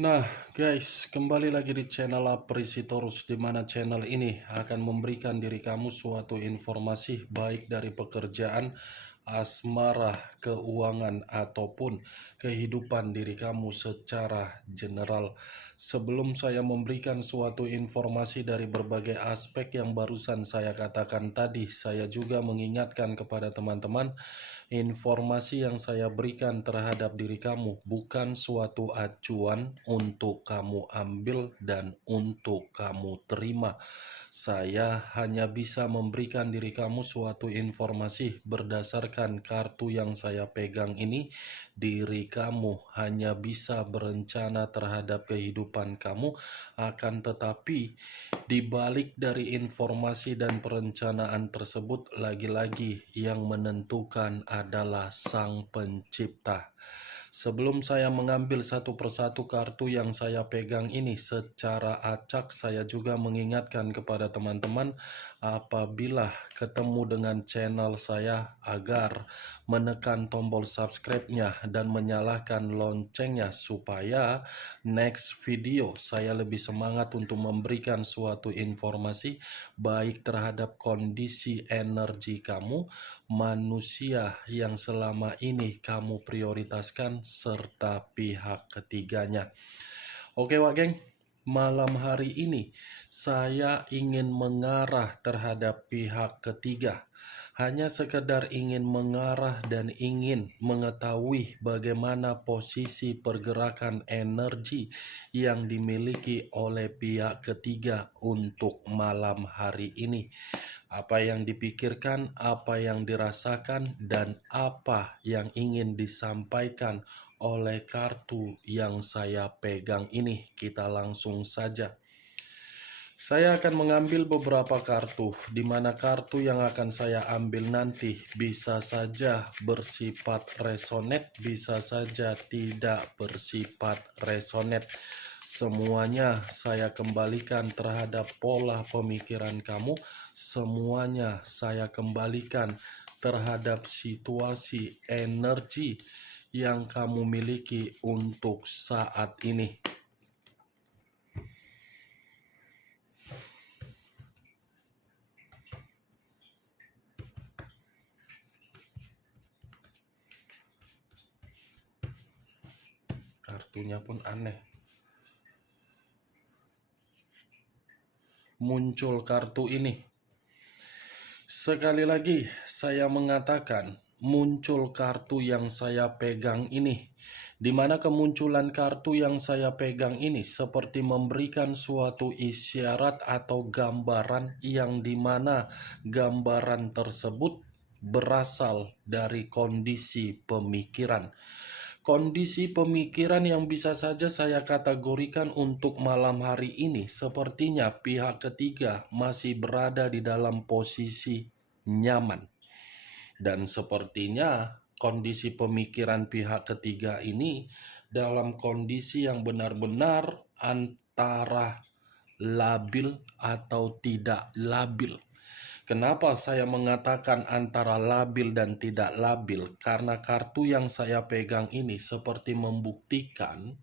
Nah, guys, kembali lagi di channel Aprisitorus, di mana channel ini akan memberikan diri kamu suatu informasi baik dari pekerjaan, asmara, keuangan, ataupun kehidupan diri kamu secara general. Sebelum saya memberikan suatu informasi dari berbagai aspek yang barusan saya katakan tadi, saya juga mengingatkan kepada teman-teman, informasi yang saya berikan terhadap diri kamu bukan suatu acuan untuk kamu ambil dan untuk kamu terima. Saya hanya bisa memberikan diri kamu suatu informasi berdasarkan kartu yang saya pegang ini. Diri kamu hanya bisa berencana terhadap kehidupan kamu, akan tetapi di balik dari informasi dan perencanaan tersebut, lagi-lagi yang menentukan adalah Sang Pencipta. Sebelum saya mengambil satu persatu kartu yang saya pegang ini secara acak, saya juga mengingatkan kepada teman-teman apabila ketemu dengan channel saya agar menekan tombol subscribe-nya dan menyalakan loncengnya supaya next video saya lebih semangat untuk memberikan suatu informasi baik terhadap kondisi energi kamu, manusia yang selama ini kamu prioritaskan, serta pihak ketiganya. Oke Wak Geng, malam hari ini saya ingin mengarah terhadap pihak ketiga. Hanya sekedar ingin mengarah dan ingin mengetahui bagaimana posisi pergerakan energi yang dimiliki oleh pihak ketiga untuk malam hari ini. Apa yang dipikirkan, apa yang dirasakan, dan apa yang ingin disampaikan oleh kartu yang saya pegang ini. Kita langsung saja. Saya akan mengambil beberapa kartu, di mana kartu yang akan saya ambil nanti bisa saja bersifat resonet, bisa saja tidak bersifat resonet. Semuanya saya kembalikan terhadap pola pemikiran kamu, semuanya saya kembalikan terhadap situasi energi yang kamu miliki untuk saat ini. Kartunya pun aneh. Muncul kartu ini. Sekali lagi saya mengatakan muncul kartu yang saya pegang ini, di mana kemunculan kartu yang saya pegang ini seperti memberikan suatu isyarat atau gambaran yang dimana gambaran tersebut berasal dari kondisi pemikiran. Kondisi pemikiran yang bisa saja saya kategorikan untuk malam hari ini sepertinya pihak ketiga masih berada di dalam posisi nyaman. Dan sepertinya kondisi pemikiran pihak ketiga ini dalam kondisi yang benar-benar antara labil atau tidak labil. Kenapa saya mengatakan antara labil dan tidak labil? Karena kartu yang saya pegang ini seperti membuktikan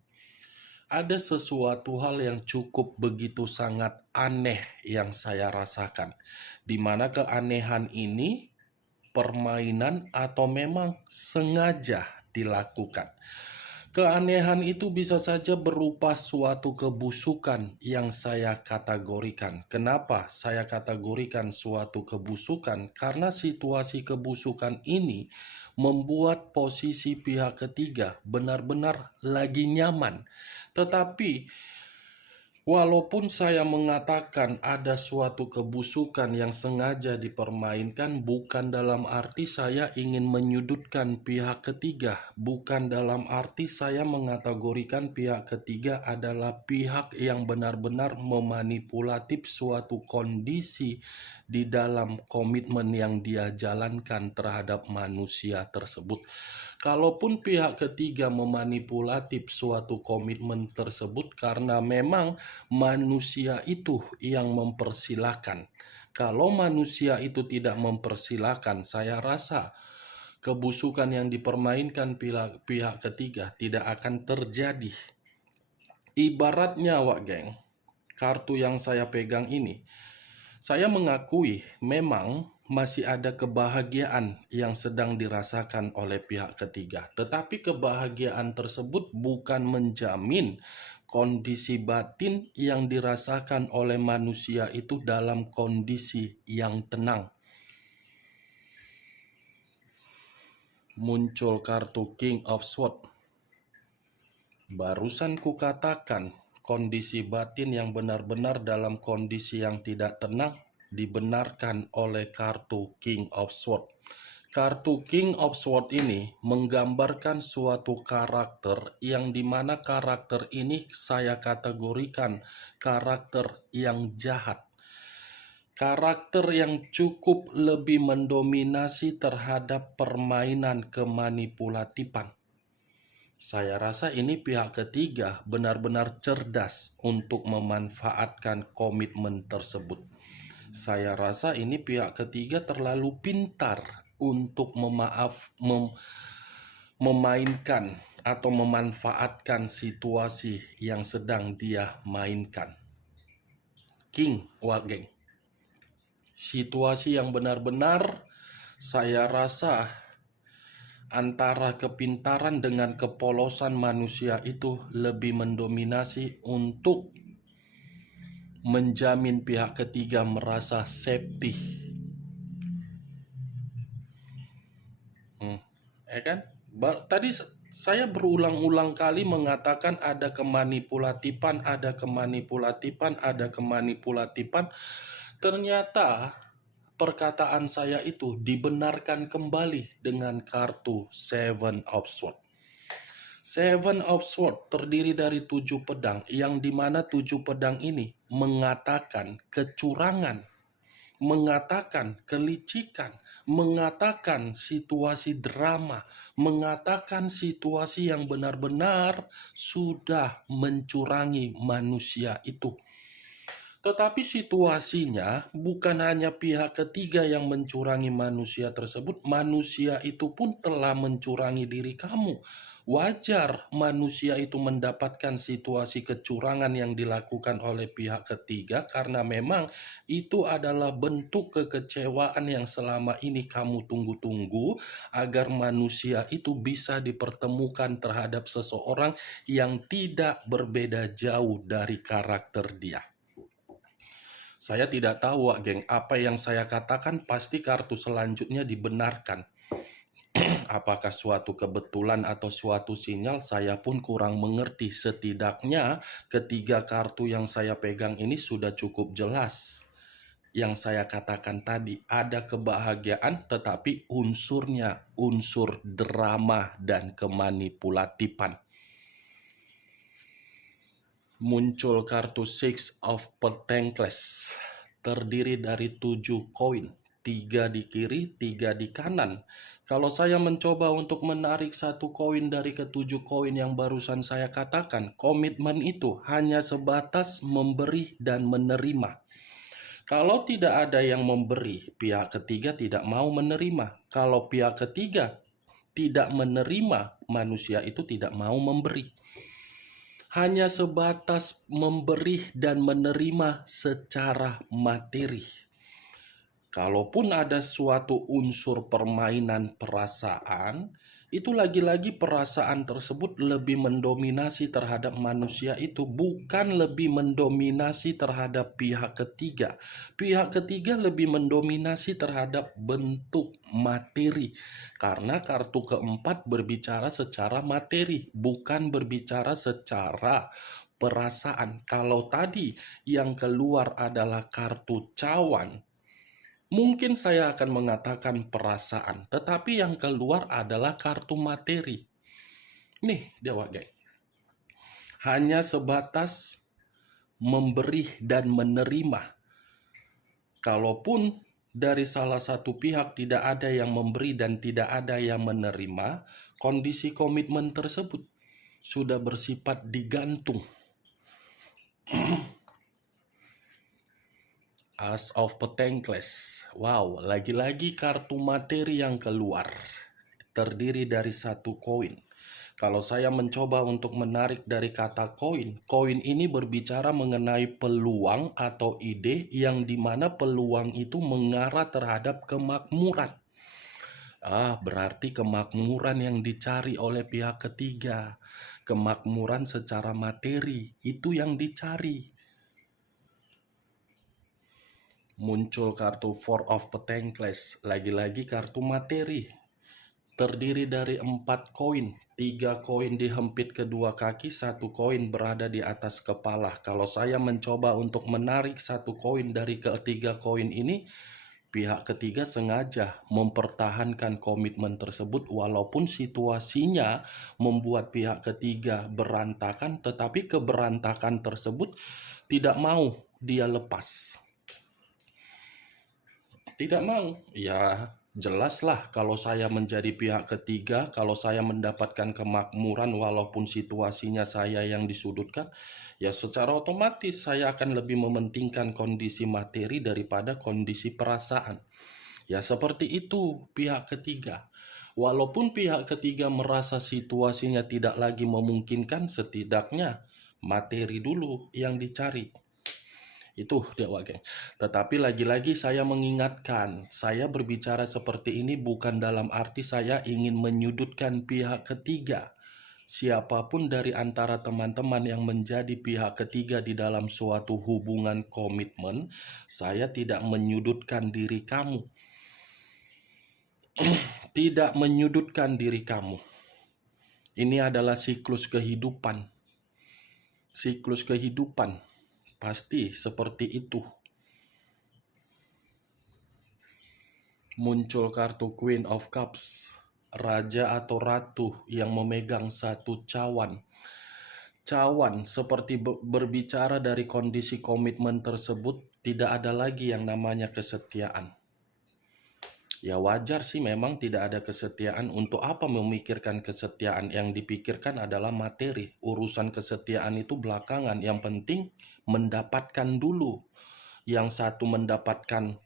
ada sesuatu hal yang cukup begitu sangat aneh yang saya rasakan. Di mana keanehan ini permainan atau memang sengaja dilakukan. Keanehan itu bisa saja berupa suatu kebusukan yang saya kategorikan. Kenapa saya kategorikan suatu kebusukan? Karena situasi kebusukan ini membuat posisi pihak ketiga benar-benar lagi nyaman. Tetapi walaupun saya mengatakan ada suatu kebusukan yang sengaja dipermainkan, bukan dalam arti saya ingin menyudutkan pihak ketiga, bukan dalam arti saya mengategorikan pihak ketiga adalah pihak yang benar-benar memanipulatif suatu kondisi di dalam komitmen yang dia jalankan terhadap manusia tersebut. Kalaupun pihak ketiga memanipulatif suatu komitmen tersebut karena memang manusia itu yang mempersilahkan. Kalau manusia itu tidak mempersilahkan, saya rasa kebusukan yang dipermainkan pihak ketiga tidak akan terjadi. Ibaratnya, Wak Geng, kartu yang saya pegang ini, saya mengakui memang masih ada kebahagiaan yang sedang dirasakan oleh pihak ketiga. Tetapi kebahagiaan tersebut bukan menjamin kondisi batin yang dirasakan oleh manusia itu dalam kondisi yang tenang. Muncul kartu King of Swords. Barusan kukatakan kondisi batin yang benar-benar dalam kondisi yang tidak tenang dibenarkan oleh kartu King of Swords. Kartu King of Swords ini menggambarkan suatu karakter yang dimana karakter ini saya kategorikan karakter yang jahat. Karakter yang cukup lebih mendominasi terhadap permainan kemanipulatifan. Saya rasa ini pihak ketiga benar-benar cerdas untuk memanfaatkan komitmen tersebut. Saya rasa ini pihak ketiga terlalu pintar untuk memainkan atau memanfaatkan situasi yang sedang dia mainkan. King Wak Geng. Situasi yang benar-benar saya rasa antara kepintaran dengan kepolosan manusia itu lebih mendominasi untuk menjamin pihak ketiga merasa safety. Kan? Tadi saya berulang-ulang kali mengatakan ada kemanipulatifan, ada kemanipulatifan, ada kemanipulatifan. Ternyata perkataan saya itu dibenarkan kembali dengan kartu Seven of Swords. Seven of Swords terdiri dari 7 pedang, yang dimana 7 pedang ini mengatakan kecurangan, mengatakan kelicikan, mengatakan situasi drama, mengatakan situasi yang benar-benar sudah mencurangi manusia itu. Tetapi situasinya bukan hanya pihak ketiga yang mencurangi manusia tersebut, manusia itu pun telah mencurangi diri kamu. Wajar manusia itu mendapatkan situasi kecurangan yang dilakukan oleh pihak ketiga karena memang itu adalah bentuk kekecewaan yang selama ini kamu tunggu-tunggu agar manusia itu bisa dipertemukan terhadap seseorang yang tidak berbeda jauh dari karakter dia. Saya tidak tahu, Wak Geng, apa yang saya katakan pasti kartu selanjutnya dibenarkan. Apakah suatu kebetulan atau suatu sinyal, saya pun kurang mengerti. Setidaknya ketiga kartu yang saya pegang ini sudah cukup jelas. Yang saya katakan tadi, ada kebahagiaan tetapi unsurnya unsur drama dan kemanipulatifan. Muncul kartu Six of Pentacles, terdiri dari 7 koin, 3 di kiri, 3 di kanan. Kalau saya mencoba untuk menarik satu koin dari ketujuh koin yang barusan saya katakan, komitmen itu hanya sebatas memberi dan menerima. Kalau tidak ada yang memberi, pihak ketiga tidak mau menerima. Kalau pihak ketiga tidak menerima, manusia itu tidak mau memberi. Hanya sebatas memberi dan menerima secara materi. Kalaupun ada suatu unsur permainan perasaan, itu lagi-lagi perasaan tersebut lebih mendominasi terhadap manusia itu, bukan lebih mendominasi terhadap pihak ketiga. Pihak ketiga lebih mendominasi terhadap bentuk materi. Karena kartu keempat berbicara secara materi, bukan berbicara secara perasaan. Kalau tadi yang keluar adalah kartu cawan, mungkin saya akan mengatakan perasaan, tetapi yang keluar adalah kartu materi. Nih, Dewa Geng. Hanya sebatas memberi dan menerima. Kalaupun dari salah satu pihak tidak ada yang memberi dan tidak ada yang menerima, kondisi komitmen tersebut sudah bersifat digantung. As of Pentacles. Wow, lagi-lagi kartu materi yang keluar. Terdiri dari 1 koin. Kalau saya mencoba untuk menarik dari kata koin, koin ini berbicara mengenai peluang atau ide yang dimana peluang itu mengarah terhadap kemakmuran. Berarti kemakmuran yang dicari oleh pihak ketiga. Kemakmuran secara materi, itu yang dicari. Muncul kartu Four of Pentacles, lagi-lagi kartu materi. Terdiri dari 4 koin, 3 koin dihempit kedua kaki, 1 koin berada di atas kepala. Kalau saya mencoba untuk menarik 1 koin dari ketiga koin ini, pihak ketiga sengaja mempertahankan komitmen tersebut walaupun situasinya membuat pihak ketiga berantakan, tetapi keberantakan tersebut tidak mau dia lepas. Tidak mau. Ya, jelaslah kalau saya menjadi pihak ketiga, kalau saya mendapatkan kemakmuran walaupun situasinya saya yang disudutkan, ya secara otomatis saya akan lebih mementingkan kondisi materi daripada kondisi perasaan. Ya seperti itu pihak ketiga. Walaupun pihak ketiga merasa situasinya tidak lagi memungkinkan, setidaknya materi dulu yang dicari. Itu dia geng. Tetapi lagi-lagi saya mengingatkan, saya berbicara seperti ini bukan dalam arti saya ingin menyudutkan pihak ketiga. Siapapun dari antara teman-teman yang menjadi pihak ketiga di dalam suatu hubungan komitmen, saya tidak menyudutkan diri kamu. Tidak menyudutkan diri kamu. Ini adalah siklus kehidupan. Siklus kehidupan. Pasti seperti itu. Muncul kartu Queen of Cups, raja atau ratu yang memegang satu cawan. Cawan seperti berbicara dari kondisi komitmen tersebut, tidak ada lagi yang namanya kesetiaan. Ya wajar sih memang tidak ada kesetiaan. Untuk apa memikirkan kesetiaan? Yang dipikirkan adalah materi. Urusan kesetiaan itu belakangan. Yang penting mendapatkan dulu. Yang satu mendapatkan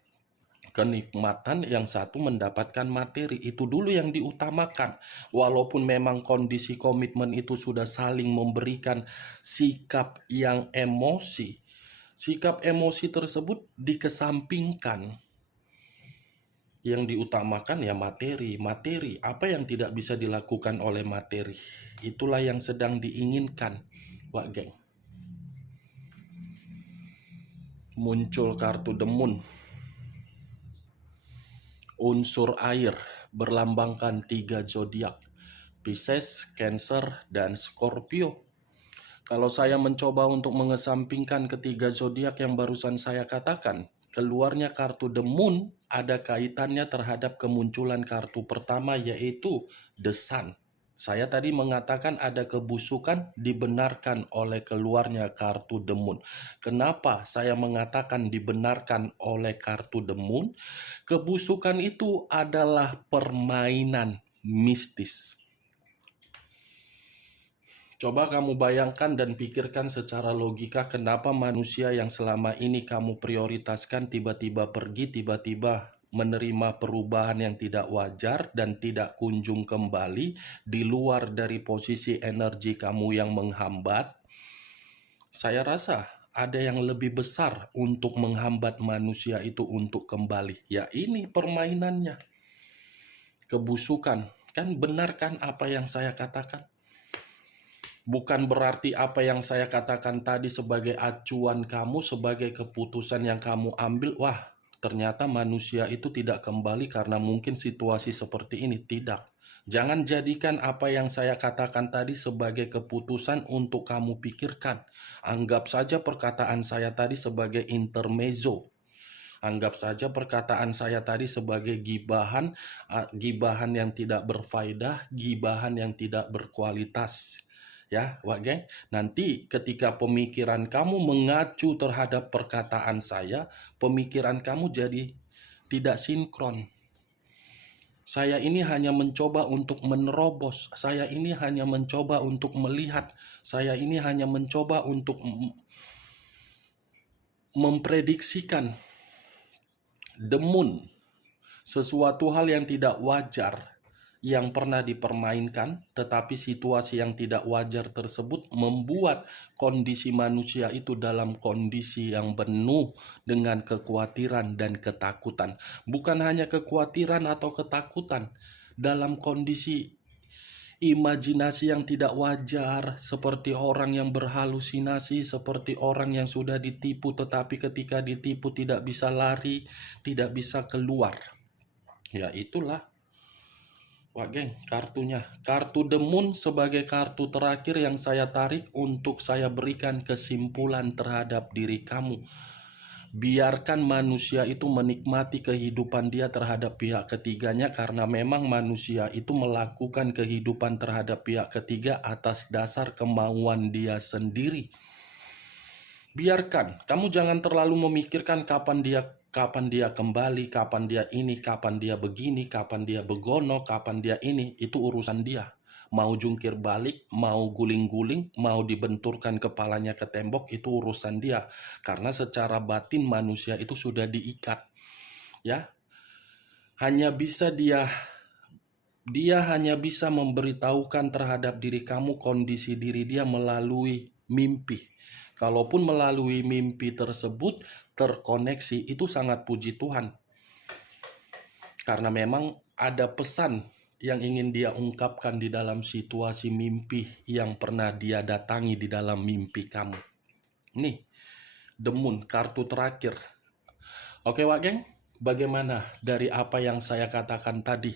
kenikmatan, yang satu mendapatkan materi. Itu dulu yang diutamakan. Walaupun memang kondisi komitmen itu sudah saling memberikan sikap yang emosi, sikap emosi tersebut dikesampingkan. Yang diutamakan ya materi. Materi, apa yang tidak bisa dilakukan oleh materi, itulah yang sedang diinginkan, Wak Geng. Muncul kartu The Moon, unsur air, berlambangkan 3 zodiak, Pisces, Cancer, dan Scorpio. Kalau saya mencoba untuk mengesampingkan ketiga zodiak yang barusan saya katakan, keluarnya kartu The Moon ada kaitannya terhadap kemunculan kartu pertama, yaitu The Sun. Saya tadi mengatakan ada kebusukan dibenarkan oleh keluarnya kartu The Moon. Kenapa saya mengatakan dibenarkan oleh kartu The Moon? Kebusukan itu adalah permainan mistis. Coba kamu bayangkan dan pikirkan secara logika, kenapa manusia yang selama ini kamu prioritaskan tiba-tiba pergi, tiba-tiba menerima perubahan yang tidak wajar dan tidak kunjung kembali di luar dari posisi energi kamu yang menghambat. Saya rasa ada yang lebih besar untuk menghambat manusia itu untuk kembali. Ya ini permainannya. Kebusukan. Kan benar kan apa yang saya katakan? Bukan berarti apa yang saya katakan tadi sebagai acuan kamu, sebagai keputusan yang kamu ambil, wah ternyata manusia itu tidak kembali karena mungkin situasi seperti ini. Tidak. Jangan jadikan apa yang saya katakan tadi sebagai keputusan untuk kamu pikirkan. Anggap saja perkataan saya tadi sebagai intermezzo. Anggap saja perkataan saya tadi sebagai gibahan, gibahan yang tidak berfaedah, gibahan yang tidak berkualitas. Ya, Wak Geng, nanti ketika pemikiran kamu mengacu terhadap perkataan saya, pemikiran kamu jadi tidak sinkron. Saya ini hanya mencoba untuk menerobos, saya ini hanya mencoba untuk melihat, saya ini hanya mencoba untuk memprediksikan The Moon, sesuatu hal yang tidak wajar yang pernah dipermainkan, tetapi situasi yang tidak wajar tersebut membuat kondisi manusia itu dalam kondisi yang penuh dengan kekhawatiran dan ketakutan. Bukan hanya kekhawatiran atau ketakutan, dalam kondisi imajinasi yang tidak wajar, seperti orang yang berhalusinasi, seperti orang yang sudah ditipu, tetapi ketika ditipu tidak bisa lari, tidak bisa keluar. Ya itulah, Wah geng, kartunya. Kartu The Moon sebagai kartu terakhir yang saya tarik untuk saya berikan kesimpulan terhadap diri kamu. Biarkan manusia itu menikmati kehidupan dia terhadap pihak ketiganya, karena memang manusia itu melakukan kehidupan terhadap pihak ketiga atas dasar kemauan dia sendiri. Biarkan, kamu jangan terlalu memikirkan kapan dia kembali, kapan dia ini, kapan dia begini, kapan dia begono, kapan dia ini, itu urusan dia. Mau jungkir balik, mau guling-guling, mau dibenturkan kepalanya ke tembok, itu urusan dia. Karena secara batin manusia itu sudah diikat. Ya, hanya bisa dia hanya bisa memberitahukan terhadap diri kamu kondisi diri dia melalui mimpi. Kalaupun melalui mimpi tersebut terkoneksi, itu sangat puji Tuhan. Karena memang ada pesan yang ingin dia ungkapkan di dalam situasi mimpi yang pernah dia datangi di dalam mimpi kamu. Nih, The Moon, kartu terakhir. Oke, Wak Geng, bagaimana dari apa yang saya katakan tadi?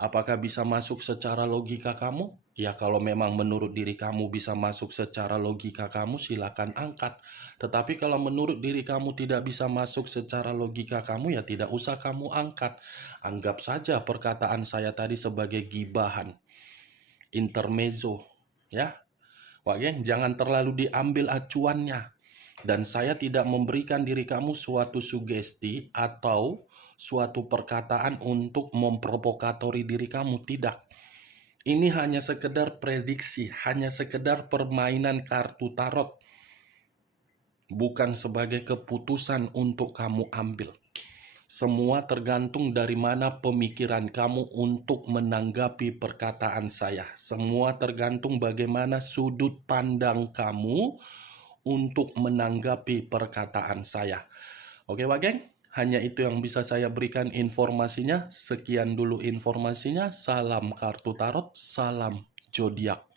Apakah bisa masuk secara logika kamu? Ya, kalau memang menurut diri kamu bisa masuk secara logika kamu, silakan angkat. Tetapi kalau menurut diri kamu tidak bisa masuk secara logika kamu, ya tidak usah kamu angkat. Anggap saja perkataan saya tadi sebagai gibahan, intermezzo, ya. Wah, jangan terlalu diambil acuannya. Dan saya tidak memberikan diri kamu suatu sugesti atau suatu perkataan untuk memprovokatori diri kamu. Tidak. Ini hanya sekedar prediksi, hanya sekedar permainan kartu tarot. Bukan sebagai keputusan untuk kamu ambil. Semua tergantung dari mana pemikiran kamu untuk menanggapi perkataan saya. Semua tergantung bagaimana sudut pandang kamu untuk menanggapi perkataan saya. Oke, Wak Geng? Hanya itu yang bisa saya berikan informasinya. Sekian dulu informasinya. Salam kartu tarot, salam zodiak.